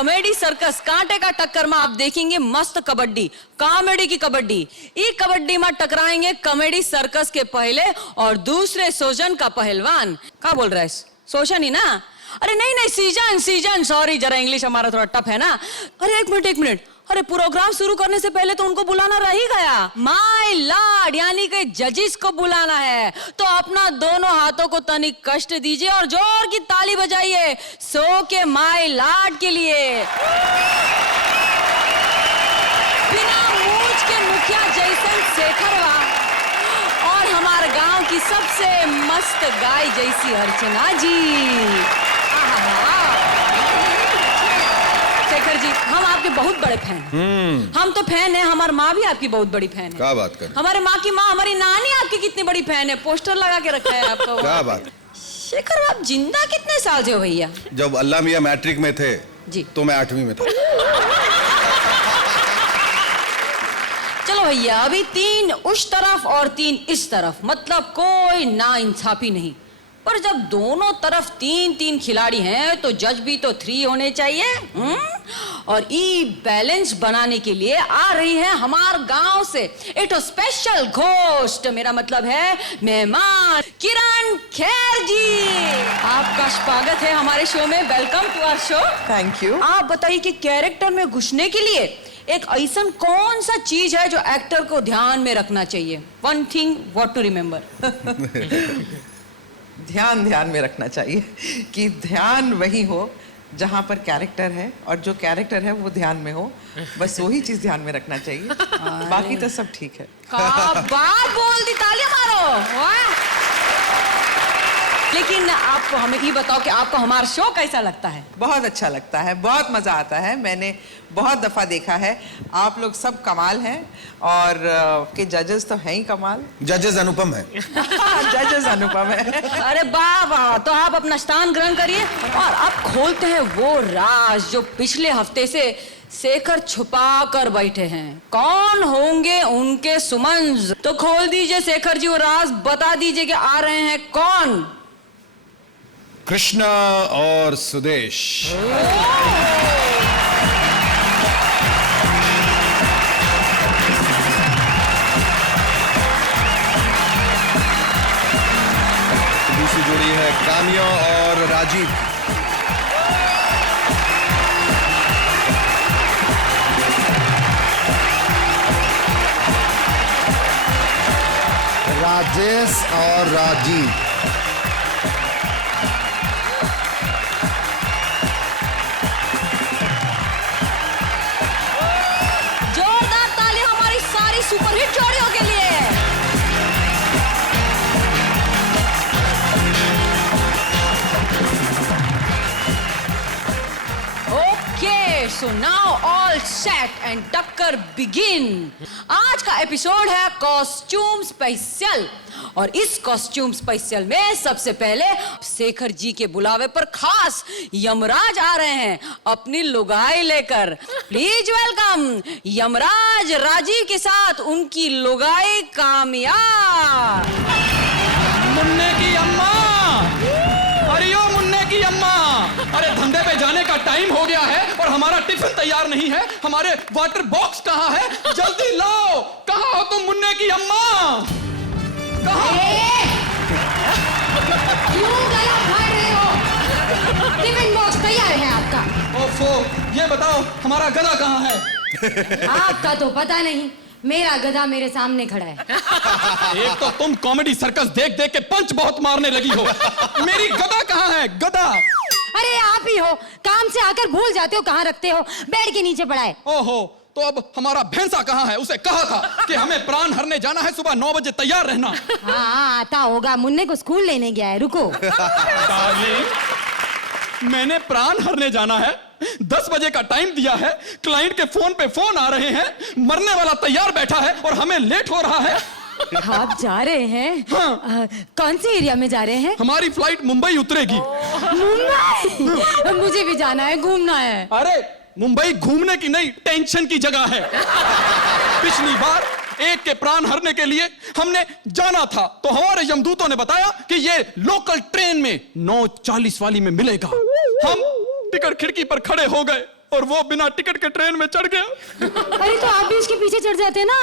Comedy circus कांटे का टक्कर में आप देखेंगे मस्त कबड्डी, कॉमेडी की कबड्डी। ई कबड्डी में टकराएंगे कॉमेडी सर्कस के पहले और दूसरे सोजन का पहलवान। क्या बोल रहा है? सोजन ही ना? अरे नहीं, सीजन, सॉरी, जरा इंग्लिश हमारा थोड़ा टफ है ना। अरे एक मिनट, अरे प्रोग्राम शुरू करने से पहले तो उनको बुलाना रह ही गया। माय लॉर्ड यानी कि जजेस को बुलाना है, तो अपना दोनों हाथों को तनिक कष्ट दीजिए और जोर की ताली बजाइए सो के माय लॉर्ड के लिए। बिना मूंछ के मुखिया जैसन शेखरवा और हमारे गांव की सबसे मस्त गाय जैसी अर्चना जी। शेखर जी, हम आपके बहुत बड़े फैन। हम तो फैन हैं, हमारी माँ भी आपकी बहुत बड़ी फैन है। क्या बात कर? हमारे माँ की माँ, हमारी नानी आपकी कितनी बड़ी फैन है, पोस्टर लगा के रखा है आपका। क्या बात? शेखर, आप जिंदा कितने साल से हो भैया? जब अल्लाह मियां मैट्रिक में थे जी, तो मैं 8वीं में था। चलो भैया, अभी 3 उस तरफ और 3 इस तरफ, मतलब कोई ना इंसाफी नहीं। पर जब दोनों तरफ 3-3 खिलाड़ी हैं तो जज भी तो 3 होने चाहिए। और ई बैलेंस बनाने के लिए आ रही है हमारे गांव से एक स्पेशल घोस्ट, मेरा मतलब है मेहमान, किरण खेर जी। आपका स्वागत है हमारे शो में। Welcome to our show. Thank you. आप बताइए कि कैरेक्टर में घुसने के लिए एक ऐसा कौन सा चीज है जो एक्टर को ध्यान में रखना चाहिए? One thing what to remember. ध्यान में रखना चाहिए कि ध्यान वही हो जहाँ पर कैरेक्टर है और जो कैरेक्टर है वो ध्यान में हो, बस वही चीज ध्यान में रखना चाहिए। बाकी तो सब ठीक है। बात बोल दी, ताली मारो। वाह! लेकिन आप हमें ये बताओ कि आपको हमारा शो कैसा लगता है? बहुत अच्छा लगता है, बहुत मजा आता है। मैंने बहुत दफा देखा है। आप लोग सब कमाल हैं और के जजेस तो हैं ही कमाल। जजेस अनुपम है। जजेस अनुपम है। अरे वाह, तो आप अपना स्थान ग्रहण करिए और अब खोलते हैं वो राज जो पिछले हफ्ते से शेखर छुपा कर बैठे हैं। कौन होंगे उनके सुमंस? तो खोल दीजिए शेखर जी वो राज, बता दीजिए कि आ रहे हैं कौन। कृष्णा और सुदेश। दूसरी जोड़ी है काम्या और राजीव। राजेश और राजीव। जोरदार ताली हमारी सारी सुपरहिट जोड़ियों के लिए। Okay, so now all set and टक्कर बिगिन। आज का एपिसोड है कॉस्ट्यूम स्पेशल और इस कॉस्ट्यूम स्पेशल में सबसे पहले शेखर जी के बुलावे पर खास यमराज आ रहे हैं अपनी लुगाई लेकर। प्लीज वेलकम यमराज राजीव के साथ उनकी लुगाई काम्या। मुन्ने की अम्मा, हरिओ मुन्ने की अम्मा। अरे धंधे पे जाने का टाइम हो गया है और हमारा टिफिन तैयार नहीं है। हमारे वाटर बॉक्स कहाँ है? जल्दी लाओ। कहाँ हो तुम मुन्ने की अम्मा? क्यों गला फाड़ रहे हो? टिफिन बॉक्स तैयार है आपका। ओफो, ये बताओ हमारा गधा कहाँ है? आपका तो पता नहीं, मेरा गधा मेरे सामने खड़ा है। एक तो तुम कॉमेडी सर्कस देख देख के पंच बहुत मारने लगी हो। मेरी गधा कहाँ है? गधा? अरे आप ही हो, काम से आकर भूल जाते हो कहाँ रखते हो। बेड के नीचे पड़ा है। ओहो, तो अब हमारा भैंसा कहाँ है? उसे कहा था कि हमें प्राण हरने जाना है, सुबह 9 बजे तैयार रहना। हाँ आता होगा, मुन्ने को स्कूल लेने गया है, रुको। मैंने प्राण हरने जाना है, 10 बजे का टाइम दिया है, क्लाइंट के फोन पे फोन आ रहे हैं, मरने वाला तैयार बैठा है और हमें लेट हो रहा है। आप जा रहे हैं? हाँ। कौन से एरिया में जा रहे हैं? हमारी फ्लाइट मुंबई उतरेगी। मुंबई? मुझे भी जाना है, घूमना है। अरे मुंबई घूमने की नहीं, टेंशन की जगह है। पिछली बार एक के प्राण हरने के लिए हमने जाना था तो हमारे यमदूतों ने बताया कि ये लोकल ट्रेन में 9:40 वाली में मिलेगा। हम टिकट खिड़की पर खड़े हो गए, और वो बिना टिकट के ट्रेन में चढ़ गया। अरे तो आप भी उसके पीछे चढ़ जाते ना।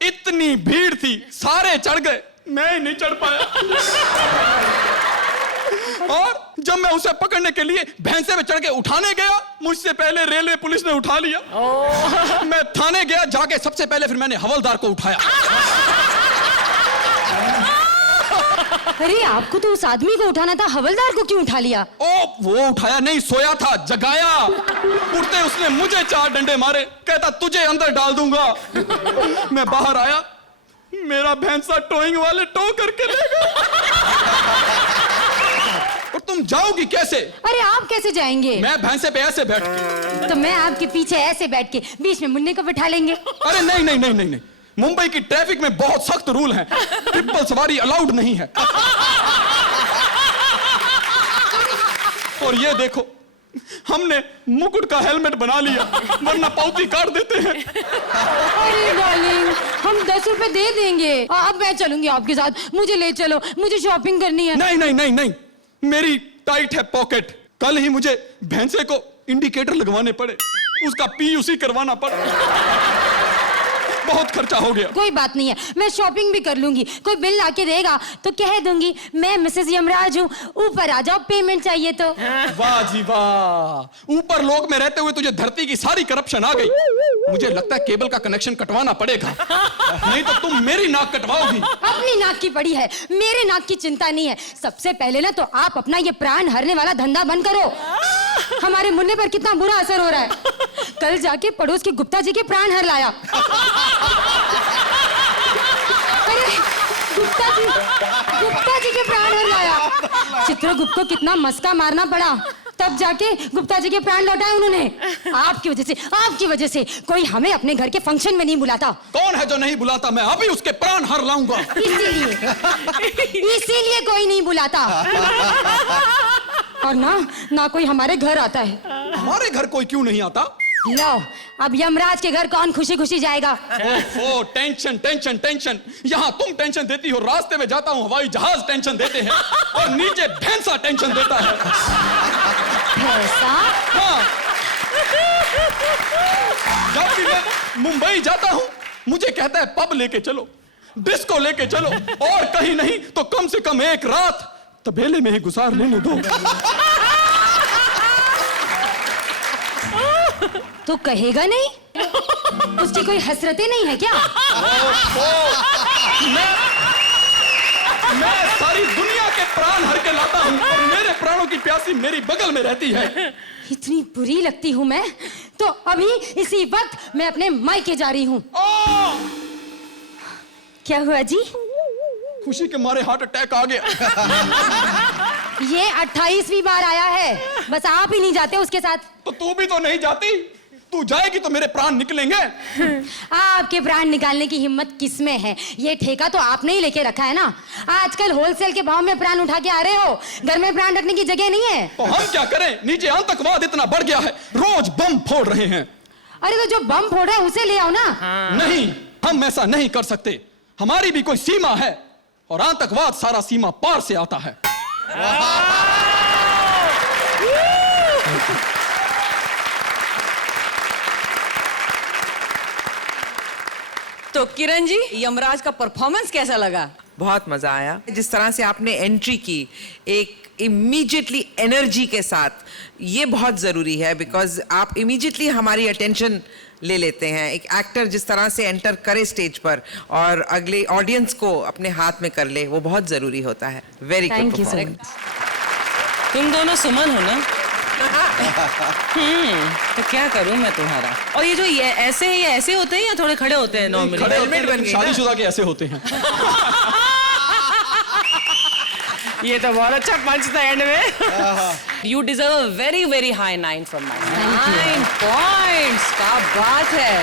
इतनी भीड़ थी, सारे चढ़ गए, मैं ही नहीं चढ़ पाया। और जब मैं उसे पकड़ने के लिए भैंसे में चढ़ के उठाने गया, मुझसे पहले रेलवे पुलिस ने उठा लिया। मैं थाने गया, जाके सबसे पहले फिर मैंने हवलदार को उठाया। अरे आपको तो उस आदमी को उठाना था, हवलदार को क्यों उठा लिया? ओ वो उठाया नहीं, सोया था, जगाया। उठते उसने मुझे 4 डंडे मारे, कहता तुझे अंदर डाल दूंगा। मैं बाहर आया, मेरा भैंसा टोइंग वाले टो करके ले गए। और तुम जाओगी कैसे? अरे आप कैसे जाएंगे? मैं भैंसे पे ऐसे बैठ के। तो मैं आपके पीछे ऐसे बैठ के बीच में मुन्ने को बिठा लेंगे। अरे नहीं नहीं नहीं नहीं नहीं, मुंबई की ट्रैफिक में बहुत सख्त रूल हैं, ट्रिपल सवारी अलाउड नहीं है। और ये देखो, हमने मुकुट का हेलमेट बना लिया, वरना पाउती काट देते हैं। अरे डार्लिंग, हम 10 रुपए दे देंगे। अब मैं चलूंगी आपके साथ, मुझे ले चलो, मुझे शॉपिंग करनी है। नहीं नहीं नहीं नहीं, मेरी टाइट है पॉकेट। कल ही मुझे भैंसे को इंडिकेटर लगवाने पड़े, उसका PUC करवाना पड़ा, बहुत खर्चा हो गया। कोई बात नहीं है, मैं शॉपिंग भी कर लूंगी। कोई बिल लाके देगा तो कह दूंगी मैं मिसेस यमराज हूँ, ऊपर आ जाओ, पेमेंट चाहिए तो। वाह जी वाह, ऊपर लोक में रहते हुए तुझे धरती की सारी करप्शन आ गई। मुझे लगता है केबल का कनेक्शन कटवाना पड़ेगा, नहीं तो तुम मेरी नाक कटवाओगी। अपनी नाक की पड़ी है, मेरे नाक की चिंता नहीं है। सबसे पहले ना तो आप अपना ये प्राण हरने वाला धंधा बंद करो। हमारे मुन्ने पर कितना बुरा असर हो रहा है। कल जाके पड़ोस के गुप्ता जी के प्राण हर लाया। अरे गुप्ता जी के प्राण हर लाया। चित्रगुप्त को कितना मस्का मारना पड़ा, तब जाके गुप्ता जी के प्राण लौटाए उन्होंने। आपकी वजह से कोई हमें अपने घर के फंक्शन में नहीं बुलाता। कौन है जो नहीं बुलाता? मैं अभी उसके प्राण हर लाऊंगा। इसीलिए कोई नहीं बुलाता। और ना कोई हमारे घर आता है। हमारे घर कोई क्यों नहीं आता? लो, अब यमराज के घर कौन खुशी खुशी जाएगा? ओहो, टेंशन टेंशन टेंशन। यहाँ तुम टेंशन देती हो, रास्ते में जाता हूँ हवाई जहाज टेंशन देते हैं, और नीचे भैंसा टेंशन देता है। भैंसा? हाँ। जब भी मैं मुंबई जाता हूँ, मुझे कहता है पब लेके चलो, डिस्को लेके चलो, और कहीं नहीं तो कम से कम एक रात तबेले में ही गुजार लेने दो। तो कहेगा नहीं? उसकी कोई हसरतें नहीं है क्या? मैं सारी दुनिया के प्राण हर के लाता हूँ, और मेरे प्राणों की प्यासी मेरी बगल में रहती है। इतनी बुरी लगती हूँ मैं, तो अभी इसी वक्त मैं अपने मायके जा रही हूँ। क्या हुआ जी? खुशी के मारे हार्ट अटैक आ गया। ये 28वीं बार आया है, बस आप ही नहीं जाते उसके साथ। तो तू भी तो नहीं जाती, तू जाएगी तो मेरे प्राण निकलेंगे। आपके प्राण निकालने की हिम्मत किसमें है? ये ठेका तो आपने ही लेके रखा है ना। आजकल होलसेल के भाव में प्राण उठा के आ रहे हो, घर में प्राण रखने की जगह नहीं है। तो हम क्या करें? नीचे आतंकवाद इतना बढ़ गया है, रोज बम फोड़ रहे हैं। अरे तो जो बम फोड़ रहा है उसे ले आओ ना। नहीं, हम ऐसा नहीं कर सकते, हमारी भी कोई सीमा है, और आतंकवाद सारा सीमा पार से आता है। तो किरण जी, यमराज का परफॉर्मेंस कैसा लगा? बहुत मजा आया। जिस तरह से आपने एंट्री की, एक इमीडिएटली एनर्जी के साथ, ये बहुत जरूरी है, बिकॉज आप इमीडिएटली हमारी अटेंशन ले लेते हैं। एक एक्टर जिस तरह से एंटर करे स्टेज पर और अगले ऑडियंस को अपने हाथ में कर ले, वो बहुत जरूरी होता है। Very good thank you so performance. Much. तुम दोनों सुमन हो ना? तो क्या करूं मैं तुम्हारा? और ये जो ये ऐसे होते हैं या थोड़े खड़े होते हैं नॉर्मली? खड़े होते हेलमेट बन हैं, गई ना। शादीशुदा के ऐसे होते हैं। ये तो बहुत अच्छा पंच था एंड में। You deserve a very very high 9 from my side. 9 points, क्या बात है।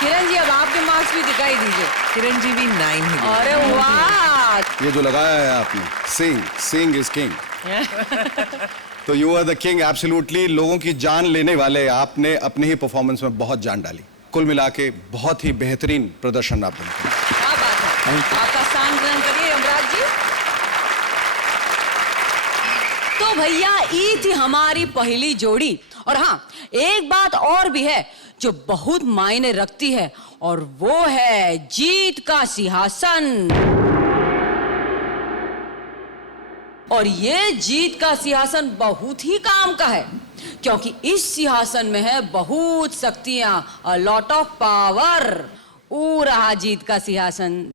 किरण जी, अब आपके मार्क्स भी दिखाई दीजिए। किरण जी भी 9 ही दिए। अरे वाह। ये जो लगाया है आपने, सिंग इज किंग। तो you are the king absolutely. लोगों की जान लेने वाले आपने अपने ही परफॉर्मेंस में बहुत जान डाली। कुल मिला के बहुत ही बेहतरीन प्रदर्शन आपने किया। क्या बात है। आपका स्थान ग्रहण करिए यमराज जी। तो भैया ये थी हमारी पहली जोड़ी। और हाँ, एक बात और भी है जो बहुत मायने रखती है, और वो है जीत का सिंहासन। और ये जीत का सिंहासन बहुत ही काम का है, क्योंकि इस सिंहासन में है बहुत शक्तियां, अ लॉट ऑफ पावर। वो रहा जीत का सिंहासन।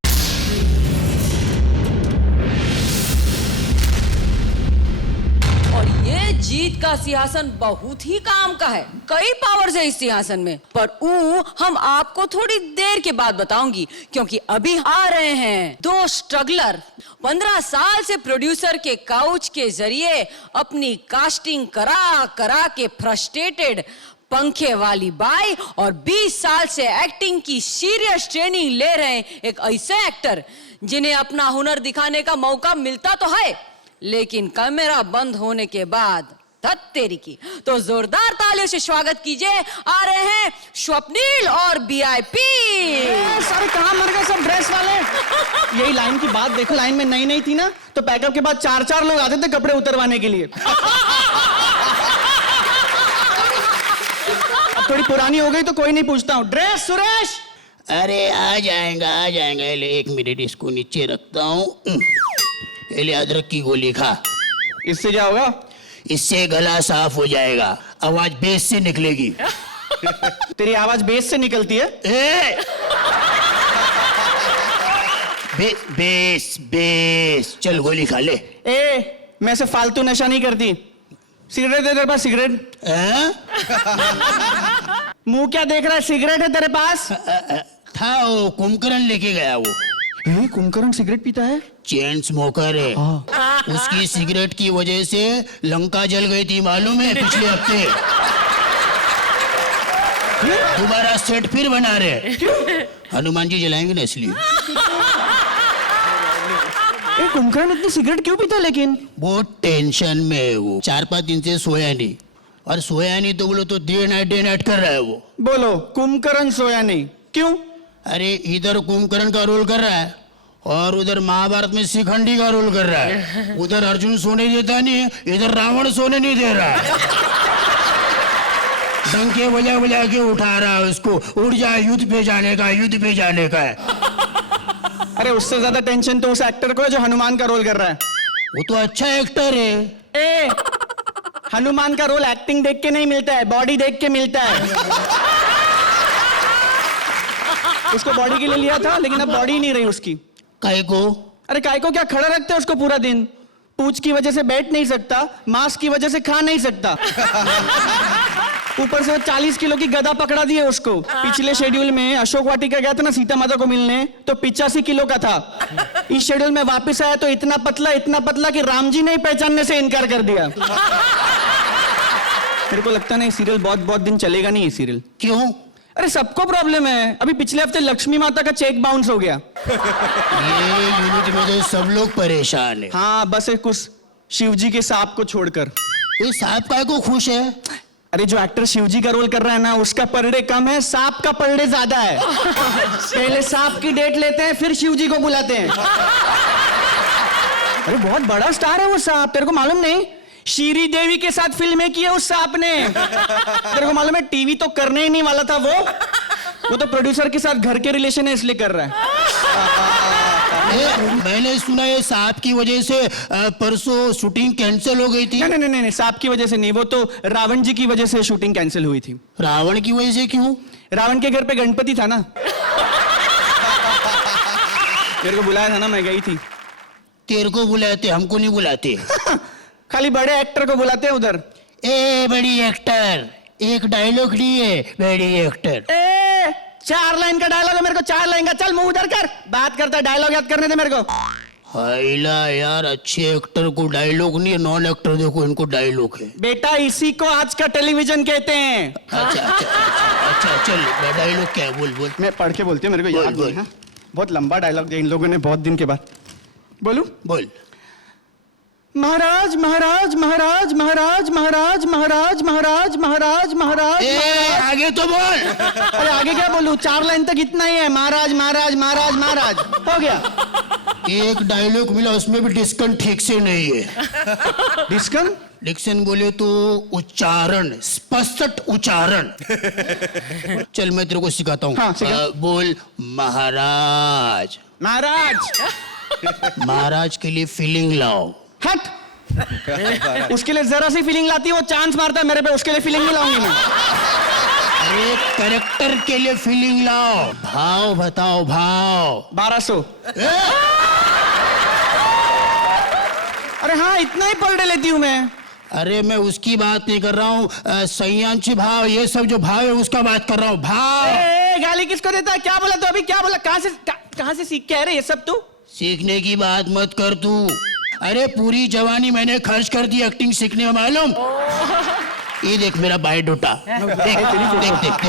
और ये जीत का सिंहासन बहुत ही काम का है, कई पावर्स है इस सिंहासन में, पर वो हम आपको थोड़ी देर के बाद बताऊंगी, क्योंकि अभी आ रहे हैं दो स्ट्रगलर। 15 साल से प्रोड्यूसर के काउच के जरिए अपनी कास्टिंग करा करा के फ्रस्ट्रेटेड पंखे वाली बाई और 20 साल से एक्टिंग की सीरियस ट्रेनिंग ले रहे एक ऐसे एक्टर जिन्हें अपना हुनर दिखाने का मौका मिलता तो है, लेकिन कैमरा बंद होने के बाद तेरी की। तो जोरदार तालियों से स्वागत कीजिए, आ रहे हैं स्वप्निल और बीआईपी। सारे कहाँ मर गए सब ड्रेस वाले। यही लाइन की बात देखो, लाइन में नई नई थी ना तो पैकअप के बाद 4-4 लोग आते थे कपड़े उतरवाने के लिए। अब थोड़ी पुरानी हो गई तो कोई नहीं पूछता हूँ। ड्रेस सुरेश। अरे आ जाएगा। ले 1 मिनट इसको नीचे रखता हूँ। ले अदरक की गोली खा। इससे क्या होगा? इससे गला साफ हो जाएगा, आवाज बेस से निकलेगी। तेरी आवाज बेस से निकलती है? बेस चल गोली खा ले। मैं से फालतू नशा नहीं करती। सिगरेट है तेरे पास? सिगरेट मुंह क्या देख रहा है? सिगरेट है तेरे पास? था वो कुंभकर्ण लेके गया वो। कुंभकर्ण सिगरेट पीता है? चेन स्मोकर है। उसकी सिगरेट की वजह से लंका जल गई थी, मालूम है? पिछले हफ्ते दोबारा सेट फिर बना रहे। हनुमान जी जलाएंगे ना इसलिए। कुंभकर्ण इतनी सिगरेट क्यों पीता? लेकिन बहुत टेंशन में है वो। 4-5 दिन से सोया नहीं, और सोया नहीं तो बोलो तो डे नाइट कर रहा है वो। बोलो कुंभकर्ण सोया नहीं क्यों? अरे इधर कुंभकर्ण का रोल कर रहा है और उधर महाभारत में शिखंडी का रोल कर रहा है। उधर अर्जुन सोने देता नहीं है, इधर रावण सोने नहीं दे रहा है। डंके बजा के उठा रहा है उसको, उठ जा, युद्ध पे जाने का है। अरे उससे ज्यादा टेंशन तो उस एक्टर को है जो हनुमान का रोल कर रहा है। वो तो अच्छा एक्टर है। हनुमान का रोल एक्टिंग देख के नहीं मिलता है, बॉडी देख के मिलता है। उसको बॉडी के लिए लिया था, लेकिन अब बॉडी नहीं रही उसकी। काहे को? अरे काय को क्या, खड़ा रखते हैं उसको पूरा दिन। पूंछ की वजह से बैठ नहीं सकता, मांस की वजह से खा नहीं सकता। ऊपर से 40 किलो की गदा पकड़ा दी है उसको। पिछले शेड्यूल में अशोक वाटिका गया था ना सीता माता को मिलने, तो 85 किलो का था। इस शेड्यूल में वापस आया तो इतना पतला कि राम जी ने ही पहचानने से इनकार कर दिया। मेरे को लगता नहीं सीरियल बहुत दिन चलेगा नहीं ये सीरियल। क्यों? अरे सबको प्रॉब्लम है। अभी पिछले हफ्ते लक्ष्मी माता का चेक बाउंस हो गया। ये यूनिट में तो सब लोग परेशान है। हाँ, बस एक कुछ शिवजी के सांप को छोड़कर। ये सांप काय को खुश है? अरे जो एक्टर शिवजी का रोल कर रहा है ना, उसका पर डे कम है, सांप का पर डे ज्यादा है। पहले सांप की डेट लेते हैं, फिर शिवजी को बुलाते हैं। अरे बहुत बड़ा स्टार है वो सांप, तेरे को मालूम नहीं? श्री देवी के साथ फिल्में की है उस सांप ने। तेरे को मालूम है टीवी तो करने ही नहीं वाला था वो तो प्रोड्यूसर के साथ घर के रिलेशन है इसलिए कर रहा है। मैंने सुना है सांप की वजह से परसों शूटिंग कैंसिल हो गई थी। नहीं, सांप की वजह से नहीं, वो तो रावण जी की वजह से शूटिंग कैंसिल हुई थी। रावण की वजह से क्यों? रावण के घर पे गणपति था ना। मेरे को बुलाया था ना, मैं गई थी। तेरे को बुलाते, हमको नहीं बुलाते। खाली बड़े एक्टर को बुलाते हैं उधर। ए बड़ी एक्टर, एक डायलॉग लिए बड़ी एक्टर। 4 लाइन का डायलॉग है, मेरे को 4 लाइन का। चल मुंह उधर कर, बात करता है, डायलॉग याद करने दे मेरे को। हाइला यार, अच्छे एक्टर को डायलॉग नहीं है, नॉन एक्टर देखो इनको डायलॉग है। बेटा इसी को आज का टेलीविजन कहते हैं। अच्छा चल, डायलॉग क्या है? बोल। मैं पढ़ के बोलती हूँ, मेरे को याद नहीं है। बहुत लंबा डायलॉग दिया इन लोगों ने बहुत दिन के बाद। बोलूं? बोल। महाराज महाराज महाराज महाराज महाराज महाराज महाराज महाराज महाराज। आगे तो बोल। अरे आगे क्या बोलूं? 4 लाइन तक इतना ही है। महाराज महाराज महाराज महाराज हो गया। एक डायलॉग मिला उसमें भी डिस्कन ठीक से नहीं है। डिस्कन? डिक्शन बोले तो उच्चारण, स्पष्ट उच्चारण। चल मैं तेरे को सिखाता हूँ। हाँ, सिखा। बोल महाराज। महाराज। महाराज के लिए फीलिंग लाओ। हट। उसके लिए जरा सी फीलिंग लाती है, वो चांस मारता है मेरे पे, उसके लिए फीलिंग नहीं लाऊंगी मैं। अरे कैरेक्टर के लिए फीलिंग लाओ। भाव बताओ, भाव। 1200। अरे हाँ, इतना ही पर डे लेती हूँ मैं। अरे मैं उसकी बात नहीं कर रहा हूँ, संयांची भाव, ये सब जो भाव है उसका बात कर रहा हूँ। भाव। गाली किसको देता है? क्या बोला तू अभी? क्या बोला? कहाँ से सीख के आ रहे ये सब तू? सीखने की बात मत कर तू। अरे पूरी जवानी मैंने खर्च कर दी एक्टिंग सीखने में, मालूम? ये देख मेरा बायोडाटा। देख देख देख।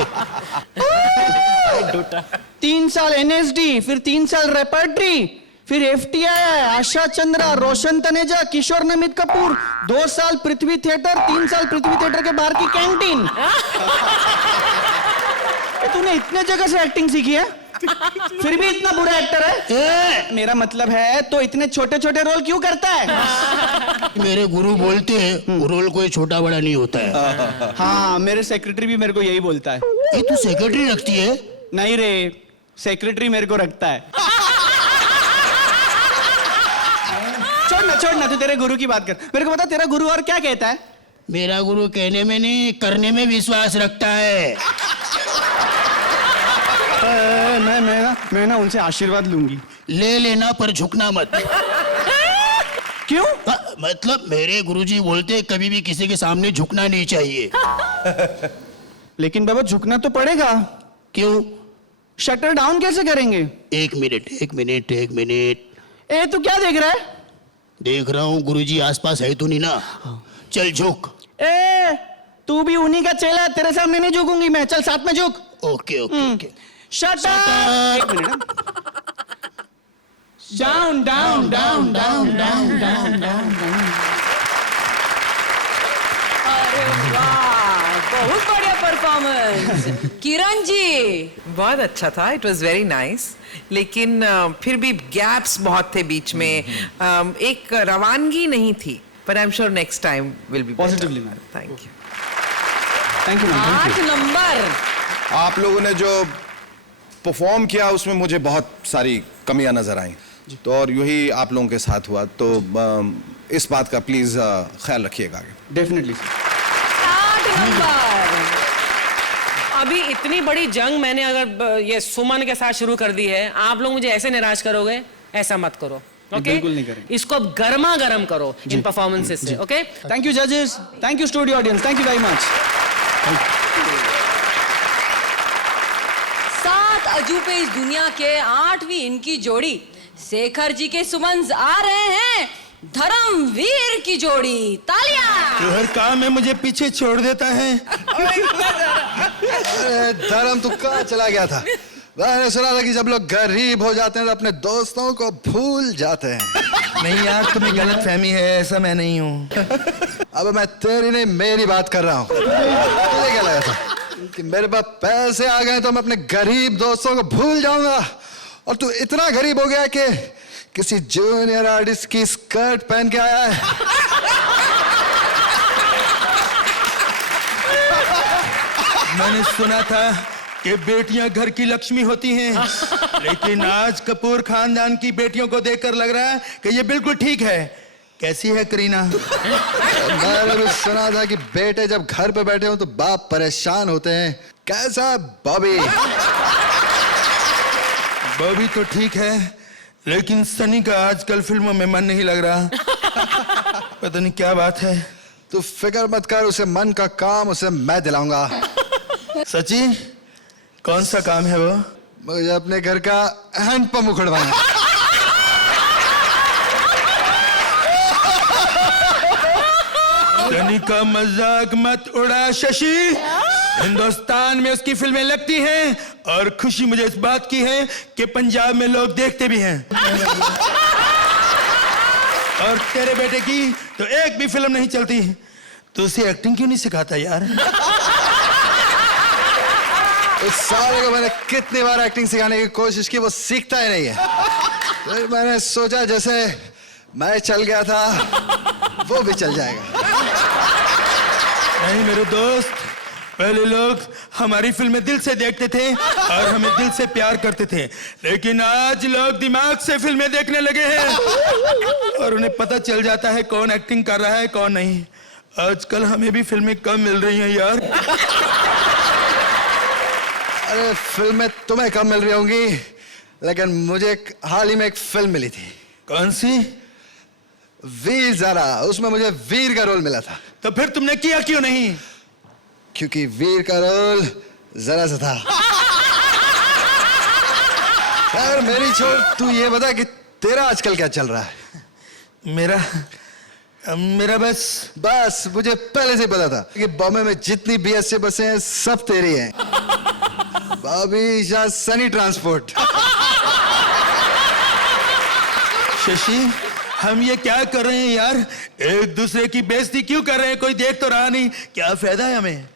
3 साल NSD, फिर 3 साल रेपर्टरी, फिर FTI, आशा चंद्रा, रोशन तनेजा, किशोर नमित कपूर, 2 साल पृथ्वी थिएटर, 3 साल पृथ्वी थिएटर के बाहर की कैंटीन। तूने इतने जगह से एक्टिंग सीखी है, फिर भी इतना बुरा एक्टर है? मेरा मतलब है तो इतने छोटे छोटे रोल क्यों करता है? मेरे गुरु बोलते हैं रोल कोई छोटा बड़ा नहीं होता है। हाँ, मेरे सेक्रेटरी भी मेरे को यही बोलता है। ये तू सेक्रेटरी रखती है? नहीं रे, सेक्रेटरी मेरे को रखता है। छोड़ना, तू तेरे गुरु की बात कर। मेरे को बता, तेरा गुरु और क्या कहता है? मेरा गुरु कहने में नहीं, करने में विश्वास रखता है। मैं ना उनसे आशीर्वाद लूंगी। ले लेना पर झुकना मत। क्यों? मतलब मेरे गुरुजी बोलते हैं कभी भी किसी के सामने झुकना नहीं चाहिए। लेकिन बाबा झुकना तो पड़ेगा। क्यों? शटर डाउन कैसे करेंगे? एक मिनट। ए, तू क्या देख रहा है? देख रहा हूँ गुरुजी आसपास है तो नहीं ना। चल झुक। ए, तू भी उन्हीं का चेला है, तेरे सामने नहीं झुकूंगी मैं। चल साथ में झुक। ओके। Shut up. एक मिनट। डाउन। अरे वाह, बहुत बढ़िया परफॉर्मेंस। किरण जी, बहुत अच्छा था, इट वॉज वेरी नाइस। लेकिन फिर भी गैप्स बहुत थे बीच में, एक रवानगी नहीं थी। पर आई am sure next time will be Positively, ma'am. Thank you. Thank you ma'am. 8 number. आप लोगों ने जो परफॉर्म किया उसमें मुझे बहुत सारी कमियां नजर आई, तो और यही आप लोगों के साथ हुआ, तो इस बात का प्लीज ख्याल रखिएगा आगे। डेफिनेटली। 8 नंबर। अभी इतनी बड़ी जंग मैंने अगर ये सुमन के साथ शुरू कर दी है, आप लोग मुझे ऐसे निराश करोगे? ऐसा मत करो, ओके? बिल्कुल नहीं करेंगे। इसको अब गर्मा गर्म करो इन परफॉर्मेंसेस से, ओके? थैंक यू जजेस, thank you studio audience, thank you very much. 7 अजूबे इस दुनिया के 8वीं इनकी जोड़ी। शेखर जी के सुमन आ रहे हैं धर्मवीर की जोड़ी। तालियां। हर काम में मुझे पीछे छोड़ देता है। धर्म तू कहाँ चला गया था? मैंने सुना था कि जब लोग गरीब हो जाते हैं तो अपने दोस्तों को भूल जाते हैं। नहीं यार, तुम्हें गलत फहमी है, ऐसा मैं नहीं हूँ। अब मैं तेरी नहीं मेरी बात कर रहा हूँ। तुझे क्या लगा था कि मेरे पास पैसे आ गए तो मैं अपने गरीब दोस्तों को भूल जाऊंगा? और तू इतना गरीब हो गया कि किसी जूनियर आर्टिस्ट की स्कर्ट पहन के आया है। मैंने सुना था कि बेटियां घर की लक्ष्मी होती हैं, लेकिन आज कपूर खानदान की बेटियों को देखकर लग रहा है कि ये बिल्कुल ठीक है। कैसी है करीना? मैंने भी सुना था कि बेटे जब घर पे बैठे हो तो बाप परेशान होते हैं। कैसा है बॉबी? बॉबी तो ठीक है, लेकिन सनी का आजकल फिल्मों में मन नहीं लग रहा। पता नहीं क्या बात है। तू फिक्र मत कर, उसे मन का काम उसे मैं दिलाऊंगा। सची? कौन सा काम है वो? मुझे अपने घर का हैंडपंप उखड़वाना। सनी का मजाक मत उड़ा शशि। हिंदुस्तान में उसकी फिल्में लगती हैं और खुशी मुझे इस बात की है कि पंजाब में लोग देखते भी हैं। और तेरे बेटे की तो एक भी फिल्म नहीं चलती। तो उसे एक्टिंग क्यों नहीं सिखाता यार? इस साले को मैंने कितनी बार एक्टिंग सिखाने की कोशिश की, वो सीखता ही नहीं है। फिर मैंने सोचा जैसे मैं चल गया था वो भी चल जाएगा। नहीं मेरे दोस्त, पहले लोग हमारी फिल्में दिल से देखते थे और हमें दिल से प्यार करते थे, लेकिन आज लोग दिमाग से फिल्में देखने लगे हैं और उन्हें पता चल जाता है कौन एक्टिंग कर रहा है कौन नहीं। आजकल हमें भी फिल्में कम मिल रही हैं यार। अरे फिल्में तुम्हें कम मिल रही होंगी, लेकिन मुझे हाल ही में एक फिल्म मिली थी। कौन सी? वीर ज़ारा, उसमें मुझे वीर का रोल मिला था। तो फिर तुमने किया क्यों नहीं? क्योंकि वीर का रोल जरा सा था। यार मेरी छोड़, तू ये बता कि तेरा आजकल क्या चल रहा है? मेरा बस मुझे पहले से पता था कि बॉम्बे में जितनी बीएससी बसें हैं सब तेरी हैं। बॉबी शाह सनी ट्रांसपोर्ट। शशि, हम ये क्या कर रहे हैं यार? एक दूसरे की बेइज्जती क्यों कर रहे हैं? कोई देख तो रहा नहीं, क्या फायदा है हमें?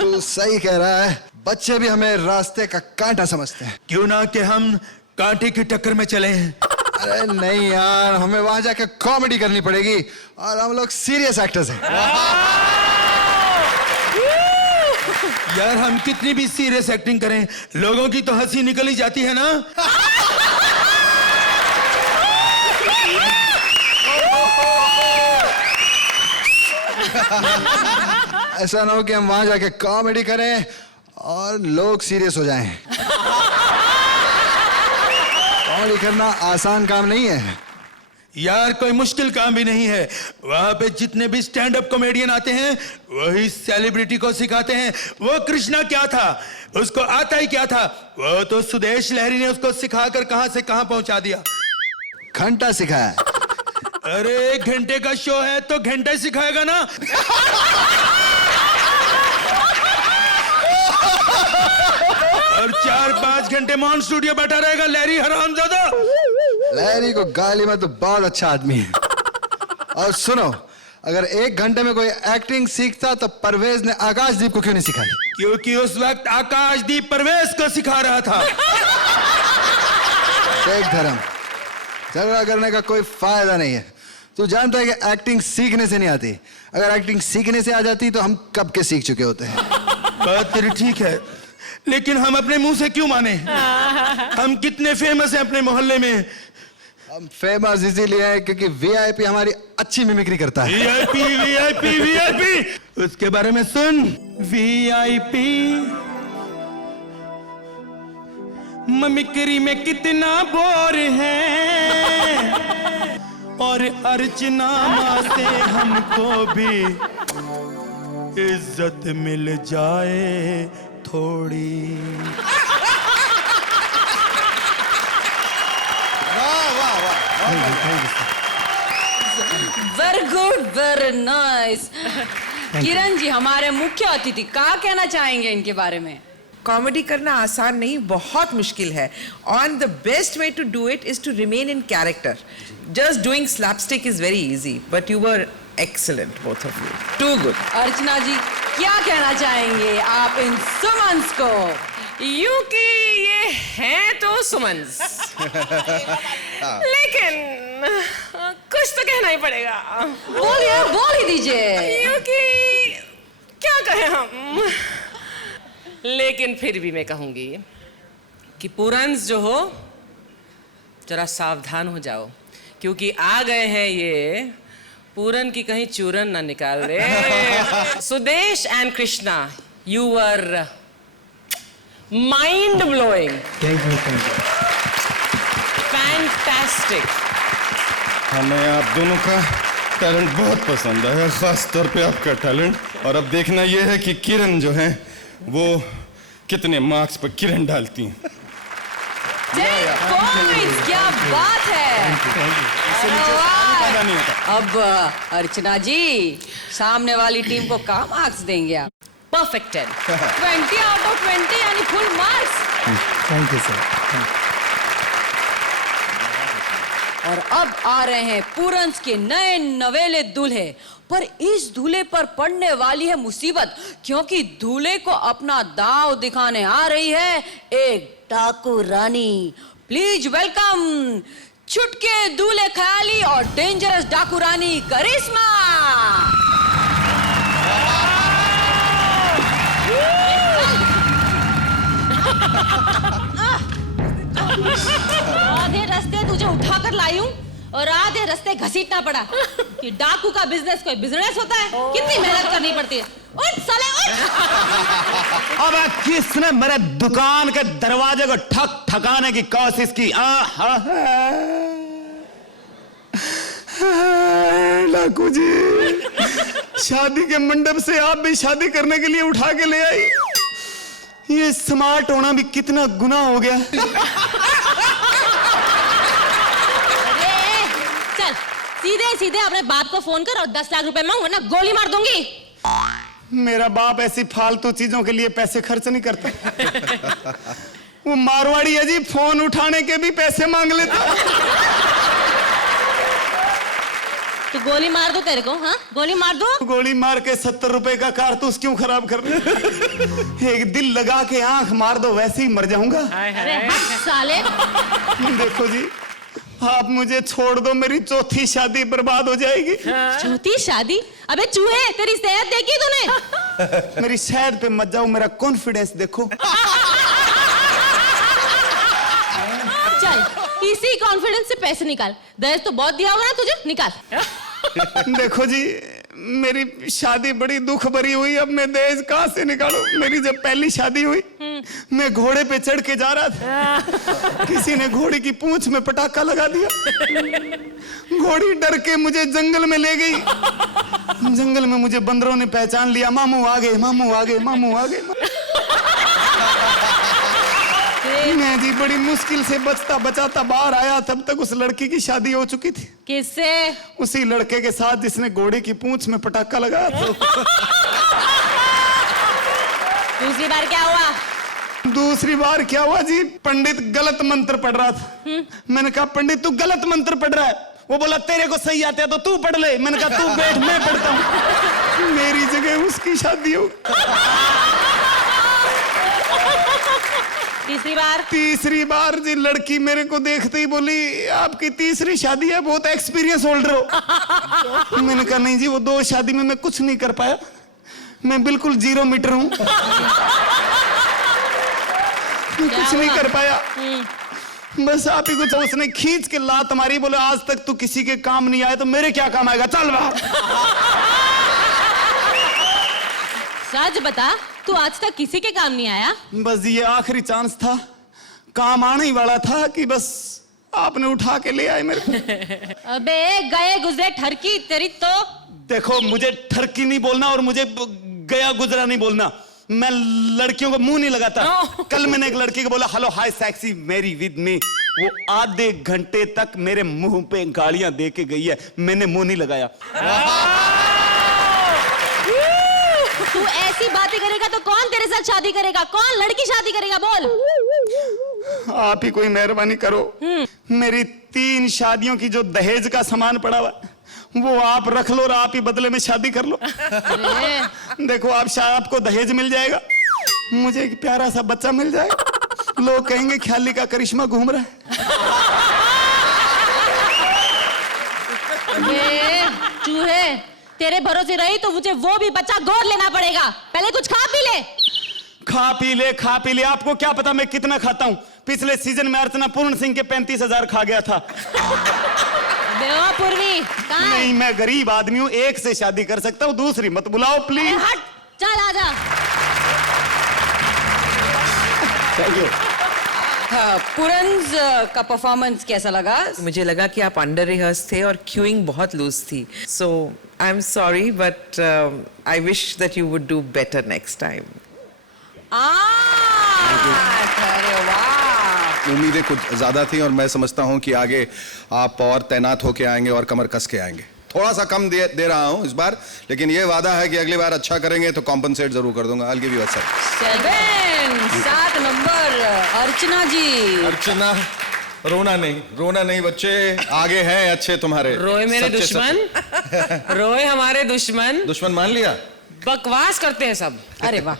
तू सही कह रहा है, बच्चे भी हमें रास्ते का कांटा समझते हैं। क्यों ना कि हम कांटे की टक्कर में चले हैं। अरे नहीं यार, हमें वहां जाकर कॉमेडी करनी पड़ेगी और हम लोग सीरियस एक्टर्स हैं। यार हम कितनी भी सीरियस एक्टिंग करें, लोगों की तो हंसी निकल ही जाती है ना। ऐसा ना हो कि हम वहां जाके कॉमेडी करें और लोग सीरियस हो जाएं। कॉमेडी करना आसान काम नहीं है यार, कोई मुश्किल काम भी नहीं है। वहां पे जितने भी स्टैंड अप कॉमेडियन आते हैं वही सेलिब्रिटी को सिखाते हैं। वो कृष्णा क्या था, उसको आता ही क्या था? वो तो सुदेश लहरी ने उसको सिखाकर कहां से कहां पहुंचा दिया। घंटा सिखाया। अरे 1 घंटे का शो है तो घंटा ही सिखाएगा ना। और 4-5 घंटे मोहन स्टूडियो बैठा रहेगा लहरी हरामजादा। लहरी को गाली में तो बहुत अच्छा आदमी है। और सुनो, अगर 1 घंटे में कोई एक्टिंग सीखता तो परवेज ने आकाशदीप को क्यों नहीं सिखाई? क्योंकि उस वक्त आकाशदीप परवेज को सिखा रहा था। देख धर्म, झगड़ा करने का कोई फायदा नहीं है। तू जानता है कि एक्टिंग सीखने से नहीं आती। अगर एक्टिंग सीखने से आ जाती तो हम कब के सीख चुके होते हैं। बात तेरी ठीक है, लेकिन हम अपने मुंह से क्यों माने? हम कितने फेमस हैं अपने मोहल्ले में। हम फेमस इसीलिए हैं क्योंकि वीआईपी हमारी अच्छी मिमिक्री करता है। वीआईपी वीआईपी वीआईपी, उसके बारे में सुन। वीआईपी मिमिक्री में कितना बोर है, और अर्चना माँ से हमको भी इज्जत मिल जाए थोड़ी। Very good, very nice. Kiran ji, हमारे मुख्य अतिथि क्या कहना चाहेंगे इनके बारे में? कॉमेडी करना आसान नहीं, बहुत मुश्किल है। On the best way to do it is to remain in character. Just doing slapstick is very easy, but you were excellent both of you, too good. Archana ji, क्या कहना चाहेंगे आप इन सुमन्स को? यूं कि ये हैं तो सुमन्स, लेकिन कुछ तो कहना ही पड़ेगा। बोलिए, बोल ही दीजिए। यूं कि क्या कहें हम, लेकिन फिर भी मैं कहूंगी कि पूरन्स जो हो, जरा सावधान हो जाओ, क्योंकि आ गए हैं ये पूरन की कहीं चूरन ना निकाल दे। Sudesh and Krishna, you were mind blowing, fantastic. हमें आप दोनों का टैलेंट बहुत पसंद है, खास तौर पे आपका टैलेंट। और अब देखना यह है कि किरण जो है वो कितने मार्क्स पर किरण डालती हैं। 10 points, क्या बात है। अब अर्चना जी, सामने वाली टीम को क्या मार्क्स देंगे आप? परफेक्ट 10। 20 out of 20 यानी full marks. Thank you sir. और अब आ रहे हैं पूरन्स के नए नवेले दूल्हे। पर इस दूल्हे पर पड़ने वाली है मुसीबत, क्योंकि दूल्हे को अपना दांव दिखाने आ रही है एक डाकू रानी। प्लीज वेलकम चुटके दूल्हे ख्याली और डेंजरस डाकू रानी करिश्मा। आधे रास्ते तुझे उठाकर लाई हूँ और आधे रास्ते घसीटना पड़ा कि डाकू का बिजनेस कोई बिजनेस होता है, कितनी मेहनत करनी पड़ती है। उठ साले उठ। अब किसने मेरे दुकान के दरवाजे को ठक ठकाने की कोशिश की? डाकू जी, शादी के मंडप से आप भी शादी करने के लिए उठा के ले आई। ये स्मार्ट होना भी कितना गुनाह हो गया। चल सीधे सीधे अपने बाप को फोन कर और 10 लाख रुपए मांग, वरना गोली मार दूंगी। मेरा बाप ऐसी फालतू चीजों के लिए पैसे खर्च नहीं करता। वो मारवाड़ी है जी, फोन उठाने के भी पैसे मांग लेता। तो गोली मार दो तेरे को? हाँ गोली मार दो। गोली मार के 70 रुपए का कारतूस क्यों खराब करना? एक दिल लगा के आंख मार दो, वैसे ही मर जाऊंगा। अरे हट साले। देखो जी, आप मुझे छोड़ दो, मेरी चौथी शादी बर्बाद हो जाएगी। चौथी शादी? अबे चूहे, तेरी सेहत देखी तूने? मेरी सेहत पे मत जाओ, मेरा कॉन्फिडेंस देखो। चल इसी कॉन्फिडेंस से पैसे निकाल। दहेज तो बहुत दिया होगा ना तुझे, निकाल। देखो जी, मेरी शादी बड़ी दुख भरी हुई, अब मैं दहेज कहाँ से निकालूं? मेरी जब पहली शादी हुई, मैं घोड़े पे चढ़ के जा रहा था, किसी ने घोड़ी की पूंछ में पटाखा लगा दिया। घोड़ी डर के मुझे जंगल में ले गई। जंगल में मुझे बंदरों ने पहचान लिया। मामू आ गए, मामू आ गए, मामू आ गए। मैं जी बड़ी मुश्किल से बचता बचाता बाहर आया, तब तक उस लड़की की शादी हो चुकी थी। किससे? उसी लड़के के साथ जिसने घोड़े की पूंछ में पटाखा लगाया था। दूसरी बार क्या हुआ? दूसरी बार क्या हुआ जी, पंडित गलत मंत्र पढ़ रहा था। मैंने कहा पंडित तू गलत मंत्र पढ़ रहा है। वो बोला तेरे को सही आते है तो तू पढ़ ले। मैंने कहा तू बैठ, मैं पढ़ता हूँ। मेरी जगह उसकी शादी हो। तीसरी बार जी, लड़की मेरे को देखते ही बोली आपकी तीसरी शादी है, बहुत एक्सपीरियंस होल्डर हो। मैंने कहा नहीं जी, वो 2 शादी में मैं कुछ नहीं कर पाया, मैं बिल्कुल 0 मीटर हूं, मैं कुछ नहीं कर पाया। बस आप ही कुछ। उसने खींच के लात मारी, बोले आज तक तू किसी के काम नहीं आया तो मेरे क्या काम आएगा, चल बाहर। सच बता, तू आज तक किसी के काम नहीं आया? बस ये आखिरी चांस था, काम आने ही वाला था कि बस आपने उठा के ले आए मेरे को। अबे गए गुजरे ठरकी तेरी तो। देखो मुझे ठरकी नहीं बोलना और मुझे गया गुजरा नहीं बोलना। मैं लड़कियों को मुंह नहीं लगाता। कल मैंने एक लड़की को बोला hello hi sexy marry with me, वो आधे घंटे तक मेरे मुंह पे गालियां दे के गई है, मैंने मुंह नहीं लगाया। तू ऐसी बातें करेगा तो कौन तेरे साथ शादी करेगा? कौन लड़की शादी करेगा? बोल। आप ही कोई मेहरबानी करो, मेरी 3 शादियों की जो दहेज का सामान पड़ा हुआ वो आप रख लो और आप ही बदले में शादी कर लो। देखो आपको दहेज मिल जाएगा, मुझे एक प्यारा सा बच्चा मिल जाएगा, लोग कहेंगे ख्याली का करिश्मा घूम रहा है। चूहे, तेरे भरोसे रही तो मुझे वो भी बच्चा गोद लेना पड़ेगा। पहले कुछ खा पी ले। खा पी ले। आपको क्या पता मैं कितना खाता हूँ? पिछले सीजन में अर्चना पूर्ण सिंह के 35,000 खा गया था। पूर्वी कहाँ है? नहीं, मैं गरीब आदमी हूँ, एक से शादी कर सकता हूँ, दूसरी मत बुलाओ प्लीज। हट, चल आजा। Thank you. पुरंज का परफॉर्मेंस कैसा लगा? मुझे लगा कि आप अंडर रिहर्स थे और क्यूइंग बहुत लूज थी, so I am sorry but I wish that you would do better next time. अरे वाह, उम्मीदें कुछ ज्यादा थी और मैं समझता हूं कि आगे आप और तैनात होके आएंगे और कमर कस के आएंगे। थोड़ा सा कम दे रहा हूं इस बार, लेकिन ये वादा है कि अगली बार अच्छा करेंगे तो कॉम्पनसेट जरूर कर दूंगा। I'll give you a set. 7 number अर्चना जी। अर्चना, रोना नहीं बच्चे, आगे हैं अच्छे तुम्हारे। रोए मेरे दुश्मन, रोए हमारे दुश्मन। दुश्मन मान लिया? बकवास करते हैं सब। अरे वाह,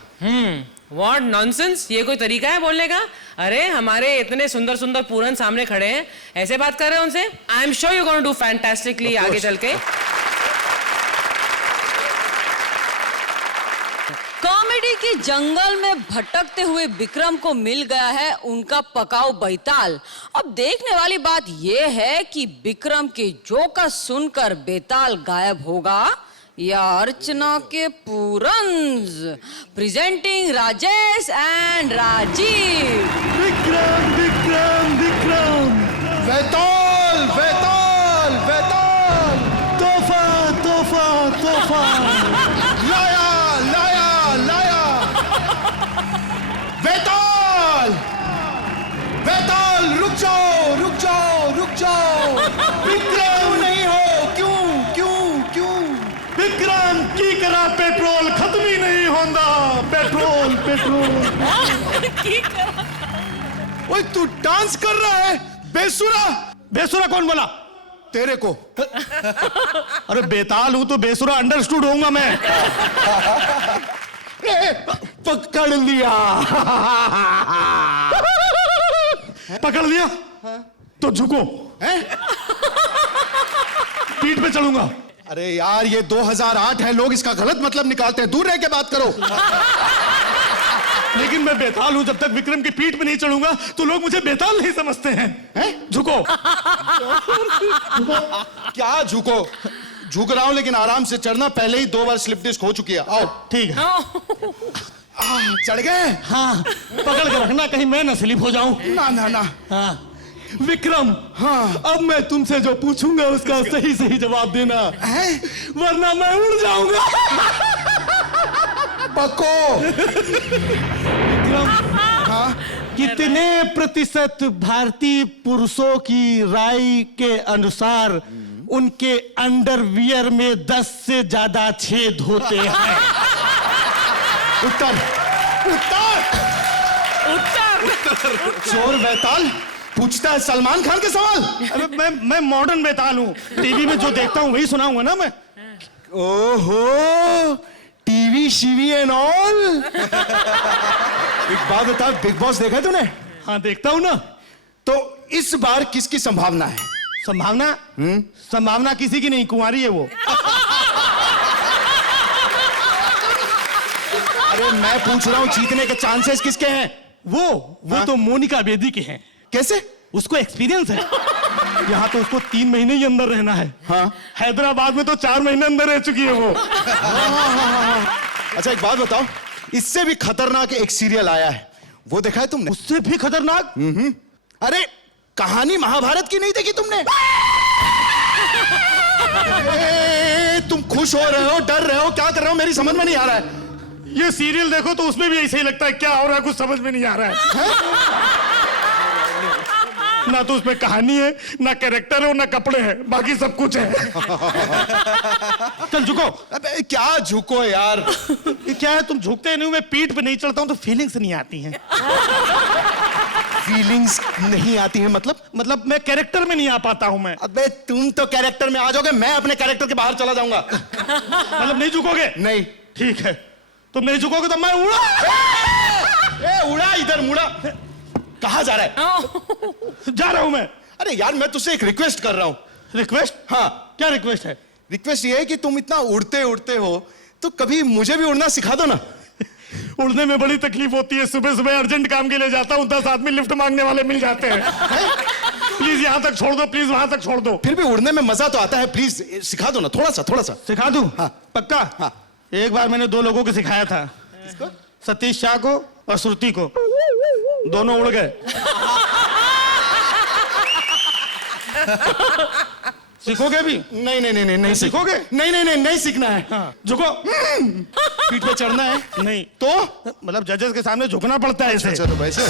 What nonsense? ये कोई तरीका है बोलने का? अरे हमारे इतने सुंदर सुंदर पूरन सामने खड़े हैं, ऐसे बात कर रहे हैं उनसे? आई am sure you gonna do fantastically आगे चल के। कॉमेडी की जंगल में भटकते हुए विक्रम को मिल गया है उनका पकाऊ बैताल। अब देखने वाली बात यह है कि विक्रम के जोकर सुनकर बेताल गायब होगा या अर्चना के पूरन्स। Presenting Rajesh and Rajeev. विक्रम विक्रम विक्रम बेताल बेताल बेताल तोहफा तोहफा तोहफा लाया लाया लाया बेताल बेताल रुक जाओ रुक जाओ रुक जाओ विक्रम नहीं हो क्यों क्यों क्यों विक्रम की करा पेट्रोल खत्म ही नहीं होता पेट्रोल पेट्रोल ओए तू डांस कर रहा है बेसुरा बेसुरा कौन बोला तेरे को अरे बेताल हूं तो बेसुरा अंडरस्टूड होऊंगा मैं पकड़ लिया पकड़ लिया तो झुको पीठ पे चलूंगा। अरे यार ये 2008 है, लोग इसका गलत मतलब निकालते हैं, दूर रह के बात करो। लेकिन मैं बेताल हूं, जब तक विक्रम की पीठ पे नहीं चढ़ूंगा तो लोग मुझे बेताल नहीं समझते हैं। झुको। क्या झुको? झुक रहा हूं लेकिन आराम से चढ़ना, पहले ही 2 बार स्लिप डिस्क हो चुकी है। आओ। ठीक है। चढ़ गए? हाँ, पकड़ के रखना कहीं मैं ना स्लिप हो जाऊं। ना ना ना। हाँ। विक्रम, हाँ, अब मैं तुमसे जो पूछूंगा उसका सही सही जवाब देना है, वरना मैं उड़ जाऊंगा। पक्को। विक्रम, हाँ, कितने प्रतिशत भारतीय पुरुषों की राय के अनुसार उनके अंडरवियर में 10 से ज्यादा छेद होते हैं? उत्तर उत्तर उत्तर चोर बेताल पूछता है सलमान खान के सवाल। अरे मैं मॉडर्न बेताल हूँ, टीवी में जो देखता हूँ वही सुनाऊंगा ना मैं। ओहो, टीवी शीवी एंड ऑल। एक बात बता, बिग बॉस देखा तूने? हाँ देखता हूँ ना। तो इस बार किसकी संभावना है? संभावना? संभावना किसी की नहीं, कुंवारी है वो। अरे मैं पूछ रहा हूँ जीतने के चांसेस किसके हैं? वो तो मोनिका बेदी के हैं। कैसे? उसको एक्सपीरियंस है। यहाँ तो उसको 3 महीने ही अंदर रहना है। हाँ। हैदराबाद में तो 4 महीने अंदर रह चुकी है वो। अच्छा एक बात बताओ, इससे भी खतरनाक एक सीरियल आया है, वो देखा है तुमने? उससे भी खतरनाक? अरे कहानी महाभारत की नहीं देखी तुमने? तुम खुश हो रहे हो, डर रहे हो, क्या कर रहे हो, मेरी समझ में नहीं आ रहा है। ये सीरियल देखो तो उसमें भी ऐसे ही लगता है, क्या हो रहा है कुछ समझ में नहीं आ रहा है। ना तो उसमें कहानी है, ना कैरेक्टर है, ना कपड़े हैं, बाकी सब कुछ है। चल झुको। अबे क्या झुको यार? ये क्या है, तुम झुकते नहीं हो, मैं पीठ पे नहीं चढ़ता हूं तो फीलिंग्स नहीं आती हैं। फीलिंग्स नहीं आती हैं मतलब मैं कैरेक्टर में नहीं आ पाता हूं मैं। अबे तुम तो कैरेक्टर में आ जाओगे, मैं अपने कैरेक्टर के बाहर चला जाऊंगा। मतलब नहीं झुकोगे? नहीं। ठीक है, तुम नहीं झुकोगे तो मैं उड़ा। उड़ा इधर मुड़ा। कहाँ जा रहा है? जा रहा हूं मैं। अरे यार मैं तुझसे एक रिक्वेस्ट कर रहा हूँ। रिक्वेस्ट? हाँ। क्या रिक्वेस्ट है? रिक्वेस्ट ये है कि तुम इतना उड़ते उड़ते हो तो कभी मुझे भी उड़ना सिखा दो ना। उड़ने में बड़ी तकलीफ होती है, सुबह सुबह अर्जेंट काम के लिए जाता हूँ, 10 आदमी लिफ्ट मांगने वाले मिल जाते हैं। प्लीज यहाँ तक छोड़ दो, प्लीज वहां तक छोड़ दो। फिर भी उड़ने में मजा तो आता है, प्लीज सिखा दो ना, थोड़ा सा। सिखा दूं? हाँ। पक्का? हाँ। एक बार मैंने 2 लोगों को सिखाया था। किसको? सतीश शाह को और श्रुति को, दोनों उड़ गए। सीखोगे भी? नहीं सीखोगे? नहीं सीखना है। हाँ। झुको। पीठ पे चढ़ना है? नहीं। तो मतलब जजेस के सामने झुकना पड़ता है इसे। चलो वैसे।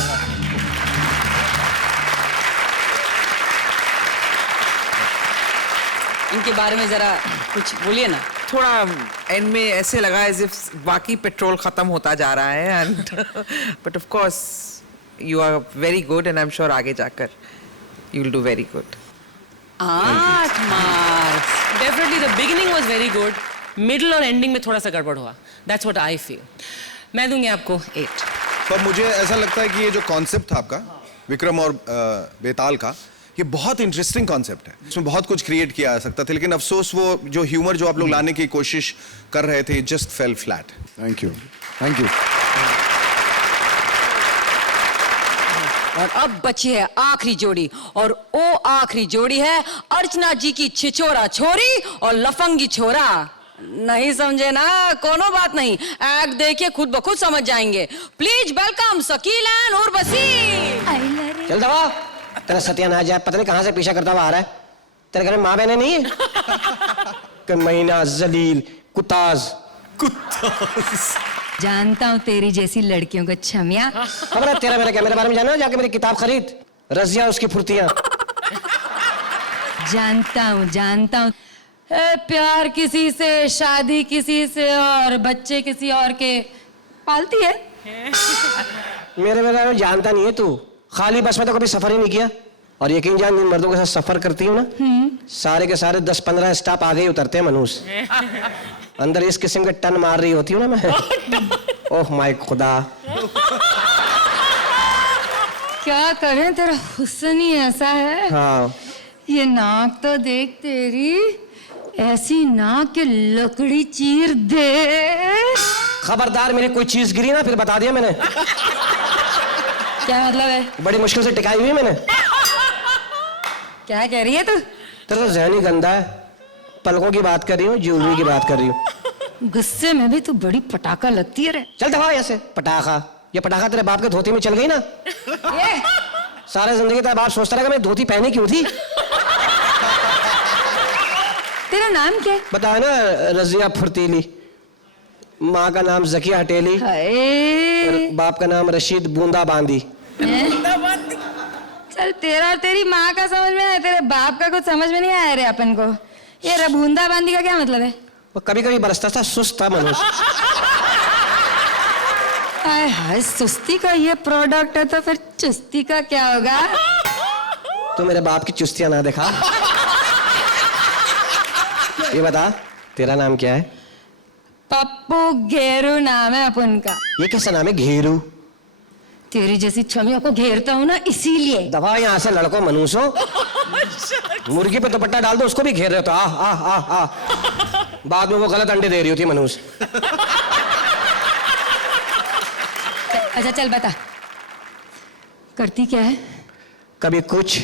इनके बारे में जरा कुछ बोलिए ना। थोड़ा एंड में ऐसे लगा एज इफ बाकी पेट्रोल खत्म होता जा रहा है and but of course you are very good and I am sure आगे जाकर you will do very good. 8 marks. Definitely the beginning was very good, middle और एंडिंग में थोड़ा सा गड़बड़ हुआ, दैट्स व्हाट आई फील। मैं दूंगी आपको 8। पर मुझे ऐसा लगता है कि ये जो कॉन्सेप्ट था आपका विक्रम और बेताल का, ये बहुत इंटरेस्टिंग कॉन्सेप्ट है। इसमें बहुत कुछ क्रिएट किया जा सकता था, लेकिन अफसोस वो जो ह्यूमर जो आप लोग लाने की कोशिश कर रहे थे, just fail flat. Thank you, thank you. और अब बची है आखिरी जोड़ी, और वो आखिरी जोड़ी है अर्चना जी की छिछोरा छोरी और लफंगी छोरा। नहीं समझे ना, कोनो बात नहीं, एक्ट देखिए खुद ब खुद समझ जाएंगे। Please welcome Shakeel and Urvashi. चल दवा, तेरा सत्यानाश जाए, पता नहीं कहां से पीछा करता हुआ आ रहा है। तेरे घर में माँ बहने नहीं है? कि महीना जलील कुत्ताज। जानता हूँ तेरी जैसी लड़कियों को छमिया। खबर है तेरा मेरा क्या, मेरे बारे में जाना? जाके मेरी किताब खरीद, रजिया उसकी फुर्तियां। जानता हूँ प्यार किसी से, शादी किसी से और बच्चे किसी और के पालती है। मेरे बारे में जानता नहीं है तू, खाली बस में तो कभी सफर ही नहीं किया। और यकीन जान, जिन मर्दों के साथ सफर करती हूँ ना, सारे के सारे 10-15 स्टॉप आगे ही उतरते हैं मनूस। अंदर इस किस्म के टन मार रही होती हूँ ना मैं। ओह माय खुदा, क्या करें, तेरा हुस्न ही ऐसा है। हाँ ये नाक तो देख तेरी, ऐसी नाक के लकड़ी चीर दे। खबरदार, मेरी कोई चीज गिरी ना फिर बता दिया मैंने। क्या मतलब है? बड़ी मुश्किल से टिकाई हुई मैंने। क्या कह रही है तू? तेरा तो जहन ही गंदा है। पलकों की बात कर रही हूँ, ज्वेलरी की बात कर रही हूँ। गुस्से में भी तू बड़ी पटाखा लगती है रे। चल दफा ऐसे। पटाखा, ये पटाखा तेरे बाप के धोती में चल गई ना। ये सारा जिंदगी तेरा बाप सोचता रहा मैं धोती पहनी क्यों थी। तेरा नाम क्या है? बताया ना, रजिया फुर्तीली। माँ का नाम जकिया हटेली, हाय। बाप का नाम रशीद बूंदा बांदी। चल, तेरा और तेरी माँ का समझ में आया, तेरे बाप का कुछ समझ में नहीं आया रे अपन को। ये रबूंदा बांदी का क्या मतलब है? वो कभी कभी बरसता था, सुस्त था मनुष्य। हाय हाय, सुस्ती का ये प्रोडक्ट है तो फिर चुस्ती का क्या होगा? तू मेरे बाप की चुस्तियां ना दिखा। ये बता, तेरा नाम क्या है? पप्पू घेरू नाम है अपन का। ये कैसा नाम है, घेरू? तेरी जैसी छमियों को घेरता हूँ ना, इसीलिए। दवा यहाँ से लड़को मनुष्यों। मुर्गी पे दुपट्टा डाल दो, उसको भी घेर रहे हो तो आ। बाद में वो गलत अंडे दे रही होती मनुष्य। अच्छा चल बता, करती क्या है? कभी कुछ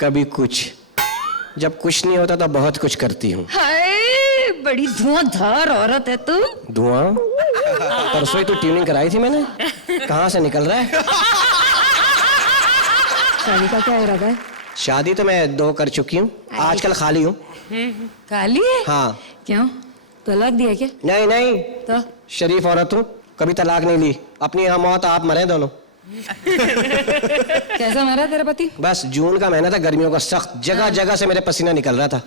कभी कुछ, जब कुछ नहीं होता तो बहुत कुछ करती हूँ। हाय, बड़ी धुआंधार औरत है तू। धुआं? परसों ही तो ट्यूनिंग कराई थी मैंने। कहाँ से निकल रहा है? शादी का क्या इरादा है? शादी तो मैं 2 कर चुकी हूँ, आजकल खाली हूँ। काली है? हाँ। क्यों, तलाक दिया क्या? नहीं तो शरीफ औरत हूँ, कभी तलाक नहीं ली। अपनी यहाँ मौत आप मरे दोनों। कैसा मरा तेरा पति? बस जून का महीना था, गर्मियों का सख्त, जगह जगह से मेरे पसीना निकल रहा था।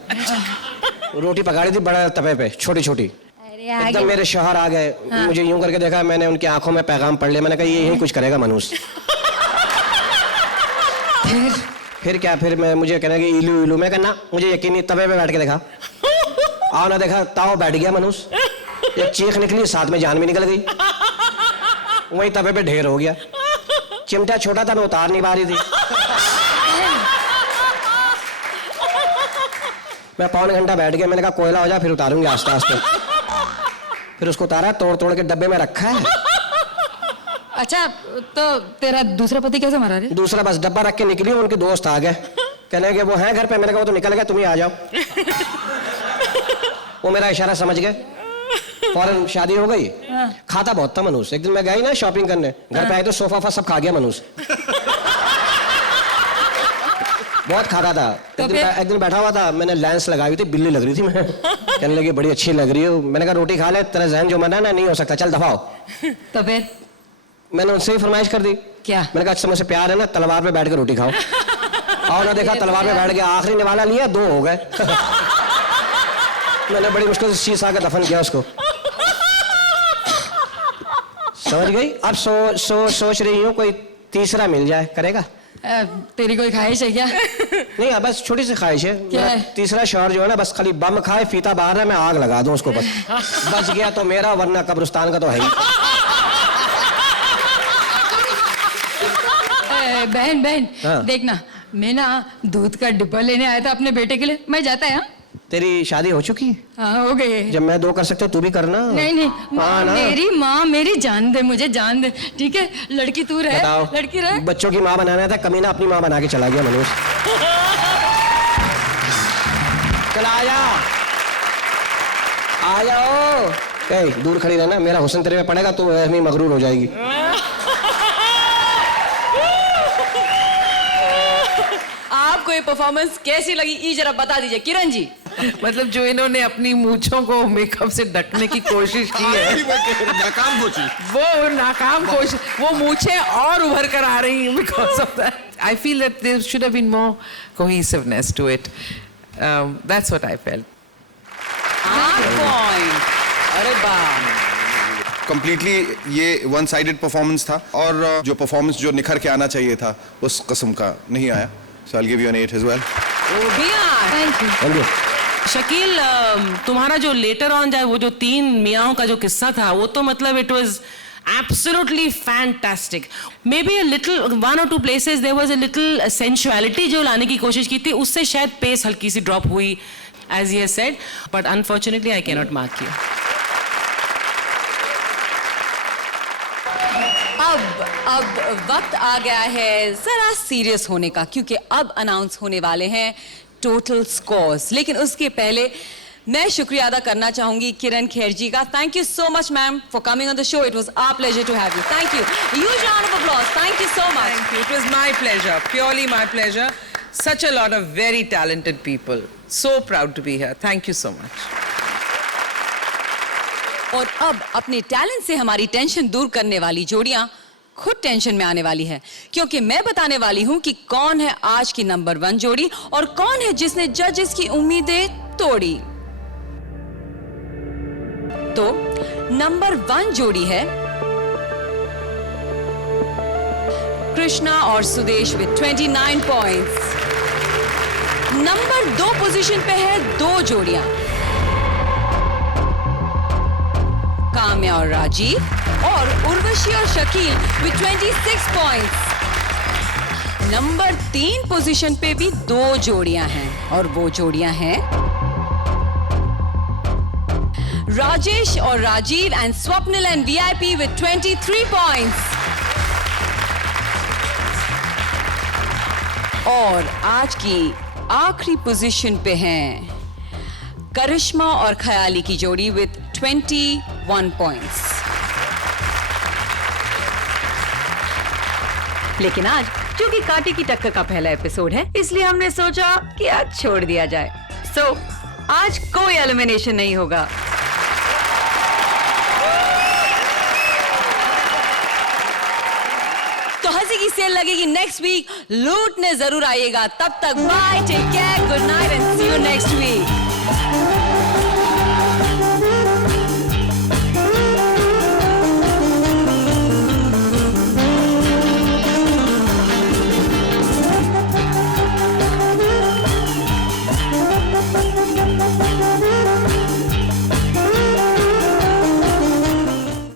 रोटी पका रही थी बड़ा तवे पे, छोटी छोटी। एकदम मेरे शौहर आ गए। मुझे यूं करके देखा, मैंने उनकी आंखों में पैगाम पढ़ लिया। मैंने कहा ये यही कुछ करेगा मनुष्य। फिर क्या, फिर मैं मुझे कहने कि इलू इलू। मैं कहना मुझे यकीन नहीं, तवे पे बैठ के देखा, आओ ना देखा, ताओ बैठ गया मनुष्य। एक चीख निकली, साथ में जान भी निकल गई। वही तवे पे ढेर हो गया। चिमटा छोटा था, मैं उतार नहीं पा रही थी। मैं 1.25 घंटा बैठ गया। मैंने कहा कोयला हो जा, फिर उतारूंगी आस्ते आस्ते। फिर उसको उतारा, तोड़ तोड़ के डब्बे में रखा है। अच्छा, तो तेरा दूसरा पति कैसे मरा रे? दूसरा बस डब्बा रख के निकली, उनके दोस्त आ गए, कहने के वो हैं घर पे। मैंने कहा वो तो निकल गया, तुम ही आ जाओ। वो मेरा इशारा समझ गए, फौरन शादी हो गई। खाता बहुत था मनुष्य। एक दिन मैं गई ना शॉपिंग करने, घर पे आई तो सोफा सब खा गया मनुष्य। बहुत खाता था। एक दिन बैठा हुआ था, मैंने लेंस लगाई हुई थी, बिल्ली लग रही थी मैं। कहने लगी बड़ी अच्छी लग रही हो। मैंने कहा रोटी खा ले, तेरा जहन जो मना ना नहीं हो सकता, चल दफाओ। तो फिर मैंने उनसे ही फरमाइश कर दी। क्या? मैंने कहा अच्छा मुझसे प्यार है ना, तलवार पे बैठ के रोटी खाओ। और ना देखा, तलवार पे बैठ गया, आखिरी निवाला लिया, 2 हो गए। मैंने बड़ी मुश्किल से शीशा के दफन किया उसको। समझ गई? अब सोच रही हूँ कोई तीसरा मिल जाए, करेगा? तेरी कोई ख्वाहिश है क्या? नहीं, बस छोटी सी ख्वाहिश है। क्या है? तीसरा शौहर जो है ना, बस खाली बम खाए, फीता बाहर है, मैं आग लगा दूं उसको बस। बच गया तो मेरा, वरना कब्रिस्तान का तो है ही। बहन बहन हाँ। देखना, मैं ना दूध का डिब्बा लेने आया था अपने बेटे के लिए। मैं जाता है। हाँ तेरी शादी हो चुकी है? हाँ, हो गई है। जब मैं 2 कर सकता तू भी करना। नहीं नहीं, हाँ ना। मेरी माँ मेरी जान दे, मुझे जान दे, ठीक है? लड़की तू रहे, बताओ, लड़की रहे। बच्चों की माँ बनाना था, कमीना अपनी माँ बना के चला गया मनोज। चला आ जाओ। ए, दूर खड़ी रहना, मेरा हुस्न तेरे पे पड़ेगा तो वैसे ही मगरूर हो जाएगी। आपको ये परफॉर्मेंस कैसी लगी, ये जरा बता दीजिए किरण जी। मतलब जो इन्होंने अपनी मूंछों को मेकअप से ढकने की कोशिश की है, नाकाम कोशिश। वो नाकाम कोशिश, वो मूंछें और उभर कर आ रही हैं because of that. I feel that there should have been more cohesiveness to it. That's what I felt. Point, अरे वाह। कंप्लीटली ये वन साइडेड परफॉर्मेंस था और जो परफॉर्मेंस जो निखर के आना चाहिए था उस किस्म का नहीं आया। So I will give you an 8 as well। वो भी आए। Thank you. Thank you. Shakeel, तुम्हारा जो लेटर ऑन जाए वो जो 3 मियाओं का जो किस्सा था, वो तो मतलब it was absolutely fantastic. Maybe a little, 1 or 2 places there was a little sensuality जो लाने की कोशिश की थी, उससे शायद पेस हल्की सी ड्रॉप हुई, as he has said, but unfortunately I cannot mark you. अब वक्त आ गया है जरा सीरियस होने का, क्योंकि अब अनाउंस होने वाले हैं टोटल स्कोर्स। लेकिन उसके पहले मैं शुक्रिया अदा करना चाहूंगी किरण खेर जी का। Thank you so much ma'am for coming on the show. It was our pleasure to have you. Thank you. Huge round of applause. Thank you so much. Thank you. It was my pleasure, purely my pleasure. Such a lot of very talented people. So proud to be here. Thank you so much. और अब अपने talent से हमारी tension दूर करने वाली जोड़ियां खुद tension में आने वाली है, क्योंकि मैं बताने वाली हूं कि कौन है आज की नंबर 1 जोड़ी और कौन है जिसने जजेस की उम्मीदें तोड़ी। तो नंबर 1 जोड़ी है कृष्णा और Sudesh with 29 points. Number 2 position पे है 2 जोड़ियां, काम्या और राजीव, और उर्वशी और Shakeel with 26 points. Number 3 position पे भी 2 जोड़ियां हैं और वो जोड़ियां हैं राजेश और Rajeev and Swapnil and VIP with 23 points. और आज की आखिरी पोजीशन पे हैं करिश्मा और खयाली की जोड़ी विद 21 पॉइंट्स। लेकिन आज क्योंकि कांटे की टक्कर का पहला एपिसोड है, इसलिए हमने सोचा कि आज छोड़ दिया जाए। सो आज कोई एलिमिनेशन नहीं होगा। तो हंसी की सेल लगेगी नेक्स्ट वीक, लूटने जरूर आइएगा। तब तक बाय, टेक केयर।